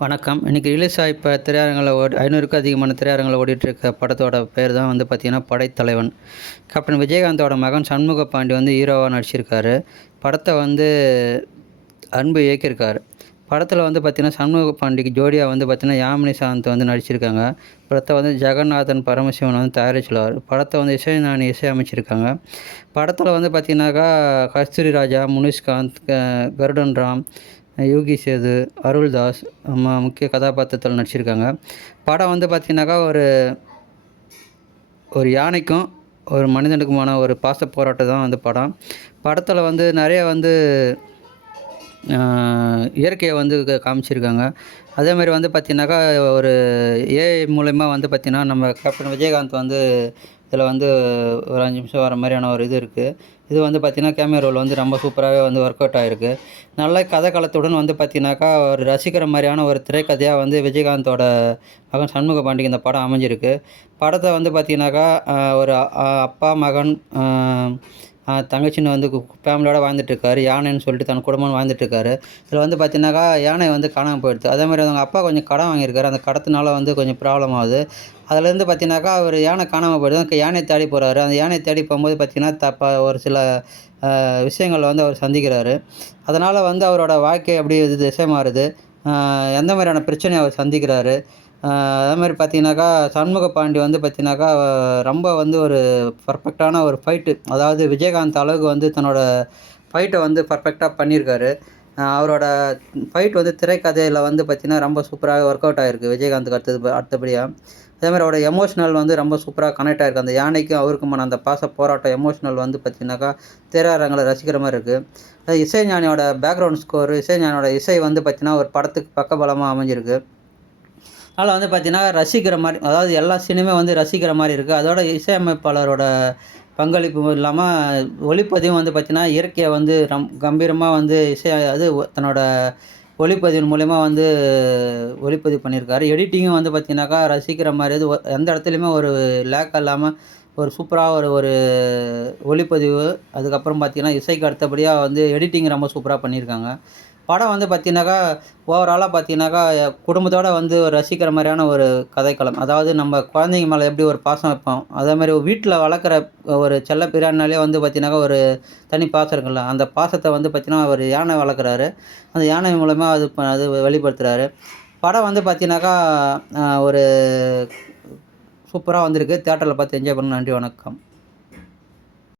வணக்கம். இன்றைக்கி ரிலீஸ் ஆகி இப்போ திரையரங்கில் 500க்கும் அதிகமான திரையரங்கில் ஓடிட்டுருக்க படத்தோட பேர் தான் வந்து பார்த்திங்கன்னா படைத்தலைவன். கேப்டன் விஜயகாந்தோட மகன் சண்முக பாண்டி வந்து ஹீரோவாக நடிச்சிருக்காரு. படத்தை வந்து அன்பு இயக்கியிருக்காரு. படத்தில் வந்து பார்த்திங்கன்னா சண்முக பாண்டிக்கு ஜோடியாக வந்து பார்த்திங்கன்னா யாமினி சாந்த் வந்து நடிச்சிருக்காங்க. படத்தை வந்து ஜெகநாதன் பரமசிவன் வந்து தயாரிச்சுள்ளார். படத்தை வந்து இசைஞானி இசையமைச்சிருக்காங்க. படத்தில் வந்து பார்த்திங்கனாக்கா கஸ்தூரி ராஜா, முனிஷ்காந்த், கருடன் ராம், யோகி சேது, அருள்தாஸ் முக்கிய கதாபாத்திரத்தில் நடிச்சிருக்காங்க. படம் வந்து பார்த்திங்கனாக்கா ஒரு யானைக்கும் ஒரு மனிதனுக்குமான ஒரு பாச போராட்டம் தான் வந்து படம். படத்தில் வந்து நிறைய வந்து இயற்கையை வந்து காமிச்சிருக்காங்க. அதேமாதிரி வந்து பார்த்திங்கனாக்கா ஒரு ஏஐ மூலயமா வந்து பார்த்திங்கன்னா நம்ம கேப்டன் விஜயகாந்த் வந்து இதில் வந்து ஒரு 5 நிமிஷம் வர மாதிரியான ஒரு இது இருக்குது. இது வந்து பார்த்திங்கன்னா கேமியோ ரோல் வந்து ரொம்ப சூப்பராகவே வந்து ஒர்க் அவுட் ஆகிருக்கு. நல்ல கதைக்களத்துடன் வந்து பார்த்திங்கனாக்கா ஒரு ரசிக்கிற மாதிரியான ஒரு திரைக்கதையாக வந்து விஜயகாந்தோட மகன் சண்முக பாண்டிக்கு இந்த படம் அமைஞ்சிருக்கு. படத்தை வந்து பார்த்திங்கனாக்கா ஒரு அப்பா, மகன், தங்கச்சின்னு வந்து ஃபேமிலியோடு வாழ்ந்துட்டுருக்காரு. யானைன்னு சொல்லிட்டு தன் குடும்பம் வாழ்ந்துட்டுருக்காரு. இதில் வந்து பார்த்திங்கனாக்கா யானை வந்து காணாமல் போயிடுது. அதேமாதிரி அவங்க அப்பா கொஞ்சம் கடன் வாங்கியிருக்காரு. அந்த கடத்தினால வந்து கொஞ்சம் ப்ராப்ளம் ஆகுது. அதுலேருந்து பார்த்திங்கனாக்கா அவர் யானை காணாமல் போயிடுது. யானையை தேடி போகிறாரு. அந்த யானையை தேடி போகும்போது பார்த்திங்கன்னா ஒரு சில விஷயங்களை வந்து அவர் சந்திக்கிறாரு. அதனால் வந்து அவரோட வாழ்க்கை அப்படி திசை மாறுது. எந்த மாதிரியான பிரச்சனையை அவர் சந்திக்கிறாரு. அதேமாதிரி பார்த்திங்கனாக்கா சண்முக பாண்டி வந்து பார்த்திங்கனாக்கா ரொம்ப வந்து ஒரு பர்ஃபெக்டான ஒரு ஃபைட்டு, அதாவது விஜயகாந்த் அளவுக்கு வந்து தன்னோட ஃபைட்டை வந்து பர்ஃபெக்டாக பண்ணியிருக்காரு. அவரோட ஃபைட் வந்து திரைக்கதையில் வந்து பார்த்திங்கன்னா ரொம்ப சூப்பராக ஒர்க் அவுட் ஆகிருக்கு விஜயகாந்துக்கு அடுத்தபடியாக. அதேமாதிரி அவரோட எமோஷ்னல் வந்து ரொம்ப சூப்பராக கனெக்ட் ஆகிருக்கு. அந்த யானைக்கும் அவருக்குமான அந்த பாச போராட்டம் எமோஷ்னல் வந்து பார்த்திங்கனாக்கா திரையரங்களை ரசிக்கிற மாதிரி இருக்குது. இசைஞானியோட பேக்ரவுண்ட் ஸ்கோரு, இசைஞானியோட இசை வந்து பார்த்திங்கன்னா ஒரு படத்துக்கு பக்கபலமாக அமைஞ்சிருக்கு. அதனால் வந்து பார்த்திங்கன்னா ரசிக்கிற மாதிரி, அதாவது எல்லா சினிமா வந்து ரசிக்கிற மாதிரி இருக்குது. அதோட இசையமைப்பாளரோட பங்களிப்பு இல்லாமல் ஒளிப்பதிவும் வந்து பார்த்திங்கன்னா இயற்கையை வந்து கம்பீரமாக வந்து தன்னோட ஒளிப்பதிவின் மூலயமா வந்து ஒளிப்பதிவு பண்ணியிருக்காரு. எடிட்டிங்கும் வந்து பார்த்திங்கனாக்கா ரசிக்கிற மாதிரி இது எந்த இடத்துலையுமே ஒரு லேக் இல்லாமல் ஒரு சூப்பராக ஒரு ஒளிப்பதிவு. அதுக்கப்புறம் பார்த்திங்கன்னா இசைக்கு அடுத்தபடியாக வந்து எடிட்டிங் ரொம்ப சூப்பராக பண்ணியிருக்காங்க. படம் வந்து பார்த்திங்கனாக்கா ஓவராலாக பார்த்திங்கனாக்கா குடும்பத்தோடு வந்து ஒரு ரசிக்கிற மாதிரியான ஒரு கதைக்களம். அதாவது நம்ம குழந்தைங்க மேலே எப்படி ஒரு பாசம் வைப்போம், அதேமாதிரி வீட்டில் வளர்க்குற ஒரு செல்ல பிராணினாலே வந்து பார்த்திங்கனாக்கா ஒரு தனி பாசம் இருக்குல்ல, அந்த பாசத்தை வந்து பார்த்திங்கன்னா ஒரு யானை வளர்க்குறாரு. அந்த யானை மூலமாக அது வெளிப்படுத்துகிறாரு. படம் வந்து பார்த்திங்கனாக்கா ஒரு சூப்பராக வந்திருக்கு. தியேட்டரில் பார்த்து என்ஜாய் பண்ணணும். நன்றி, வணக்கம்.